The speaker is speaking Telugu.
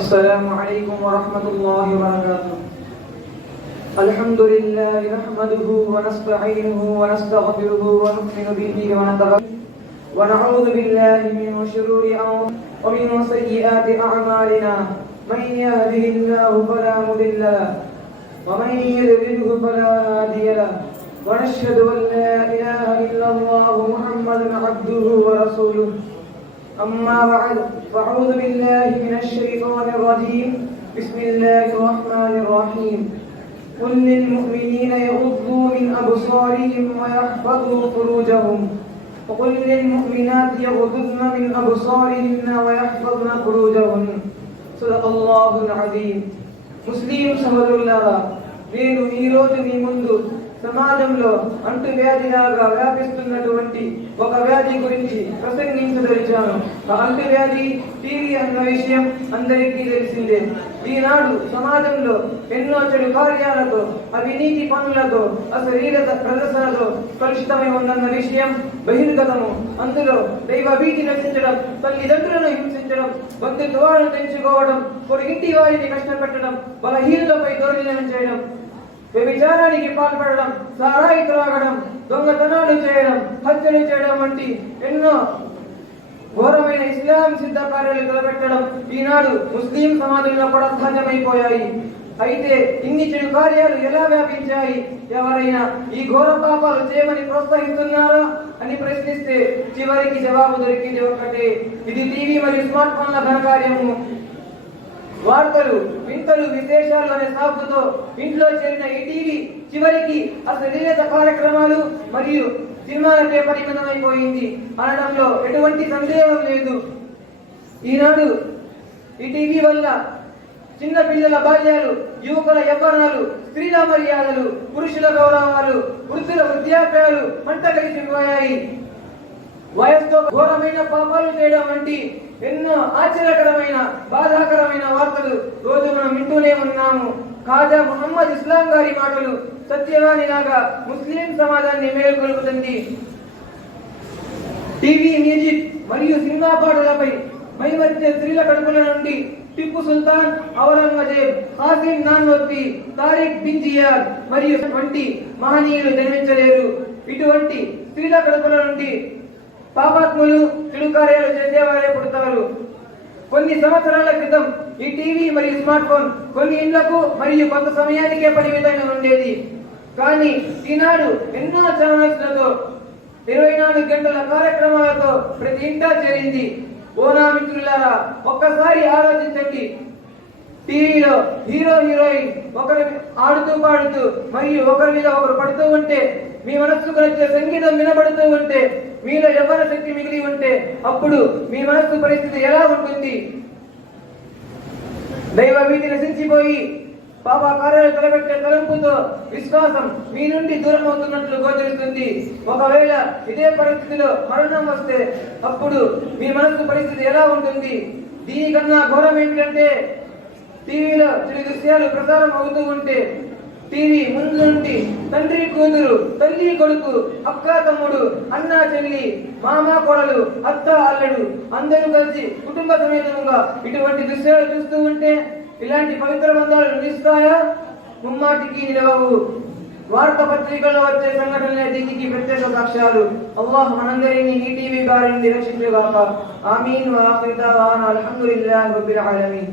السلام عليكم ورحمة الله وبركاته. الحمد لله نحمده ونستعينه ونستغفره ونؤمن به ونتوكل ونعوذ بالله من شرور أنفسنا ومن سيئات أعمالنا. من يهده الله فلا مضل له ومن يضلله فلا هادي له. ونشهد أن لا إله إلا الله محمد عبده ورسوله. أما بعد فأعوذ بالله من الشيطان الرجيم. بسم الله الرحمن الرحيم. قل للمؤمنين يغضوا من أبصارهم ويحفظوا فروجهم وقل للمؤمنات يغضضن من أبصارهن ويحفظن فروجهن. صدق الله العظيم. ముస్లిం సహోదరులారా, నేను ఈరోజు మీ ముందు సమాజంలో అంటువ్యాధిలాగా వ్యాపిస్తున్నటువంటి ఒక వ్యాధి గురించి ప్రసంగించదలిచాను. ఆ అంటువ్యాధి టీవీ అన్న విషయం అందరికీ తెలిసిందే. ఈనాడు సమాజంలో ఎన్నో చెడు కార్యాలతో, అవినీతి పనులతో, అశ్లీలత ప్రదర్శనతో కలుషితమై ఉందన్న విషయం బహిర్గతము. అందులో దైవ భీతి నశించడం, తల్లిదండ్రులను హింసించడం, బంధుత్వాలను తెంచుకోవడం, పొరుగింటి వారిని కష్టపెట్టడం, బలహీనతపై దౌర్జన్యం చేయడం, వ్యభిచారానికి పాల్పడడం, సారాయి త్రాగడం, దొంగతనాలు చేయడం, హత్యలు చేయడం వంటి ఎన్నో ఘోరమైన ఇస్లాం సిద్ధ కార్యాలు తలపెట్టడం ఈనాడు ముస్లిం సమాజంలో కూడా సహజమైపోయాయి. అయితే ఇన్ని చెడు కార్యాలు ఎలా వ్యాపించాయి? ఎవరైనా ఈ ఘోర పాపాలు చేయమని ప్రోత్సహిస్తున్నారా అని ప్రశ్నిస్తే చివరికి జవాబు దొరికింది ఒక్కటే: ఇది టీవీ మరియు స్మార్ట్ ఫోన్ల ఘనకార్యము. వార్తలు, వింతలు, విశేషాలు అనే సాగుతో ఇంట్లో చేరిన ఈ టీవీ చివరికి అశ్లీలత కార్యక్రమాలు మరియు సినిమాలకే పరిమితమైపోయింది అనడంలో ఎటువంటి సందేహం లేదు. ఈనాడు ఈ టీవీ వల్ల చిన్న పిల్లల బాల్యాలు, యువకుల యవ్వనాలు, స్త్రీల మర్యాదలు, పురుషుల గౌరవాలు, వృద్ధుల వృద్ధాప్యాలు మంటగలిసిపోయాయి. వయస్సుతో ఘోరమైన పాపాలు చేయడం వంటి ఎన్నో ఆశ్చర్యకరమైన, బాధాకరమైన వార్తలు రోజు మనం వింటూనే ఉన్నాము. ఖాజా ముహమ్మద్ ఇస్లాం గారి మాటలు సత్యవాణిలాగా ముస్లిం సమాజాన్ని మేలుకొల్పుతుంది. టీవీ, మ్యూజిక్ మరియు సినిమా పాటలపై మైమరిచే స్త్రీల కడుపుల నుండి టిప్పు సుల్తాన్, ఔరంగజేబ్, హాసిం నాన్వత్తి, తారిక్ బిన్ జియాద్ మరియు వంటి మహనీయులు జన్మించలేరు. ఇటువంటి స్త్రీల కడుపుల నుండి పాపాత్ములు, చెడు కార్యాలు చేసేవారే పుడతారు. కొన్ని సంవత్సరాల క్రితం ఈ టీవీ మరియు స్మార్ట్ ఫోన్ కొన్ని ఇండ్లకు మరియు కొంత సమయానికే పరిమితంగా ఉండేది. కానీ ఈనాడు ఎన్నో ఛానల్స్లతో 24 గంటల కార్యక్రమాలతో ప్రతి ఇంటా చేరింది. ఓనా మిత్రులారా, ఒక్కసారి ఆలోచించండి. టీవీలో హీరో, హీరోయిన్ ఒకరు ఆడుతూ పాడుతూ మరియు ఒకరి మీద ఒకరు పడుతూ ఉంటే, మీ మనస్సుకు నచ్చే సంగీతం వినబడుతూ ఉంటే, మీలో యవ్వన శక్తి మిగిలి ఉంటే అప్పుడు మీ మనస్సు పరిస్థితి ఎలా ఉంటుంది? దైవ భీతి నశించిపోయి పాప కార్యాలు తలపెట్టే తలంపుతో విశ్వాసం మీ నుండి దూరం అవుతున్నట్లు గోచరిస్తుంది. ఒకవేళ ఇదే పరిస్థితిలో మరణం వస్తే అప్పుడు మీ మనస్సు పరిస్థితి ఎలా ఉంటుంది? దీనికన్నా ఘోరం ఏమిటంటే, టీవీలో చెడు దృశ్యాలు ప్రసారం అవుతూ ఉంటే టీవీ ముందు నుండి తండ్రి కూతురు, తల్లి కొడుకు, అక్క తమ్ముడు, అన్న చెల్లి, మామ కోడలు, అత్త అల్లుడు అందరూ కలిసి కుటుంబ సమేతంగా ఇటువంటి దృశ్యాలు చూస్తూ ఉంటే ఇలాంటి పవిత్ర బంధాలు నిలుస్తాయా? ముమ్మాటికి నిలవవు. వార్తాపత్రికల్లో వచ్చే సంఘటనలే దీనికి ప్రత్యేక సాక్ష్యాలు. అల్లాహ్ మనందరినీ ఈ టీవీ బారి నుండి రక్షించుగాక. ఆమీన్. వా ఆఖిరు దఅవానా అల్హమ్దులిల్లాహి రబ్బిల్ ఆలమీన్.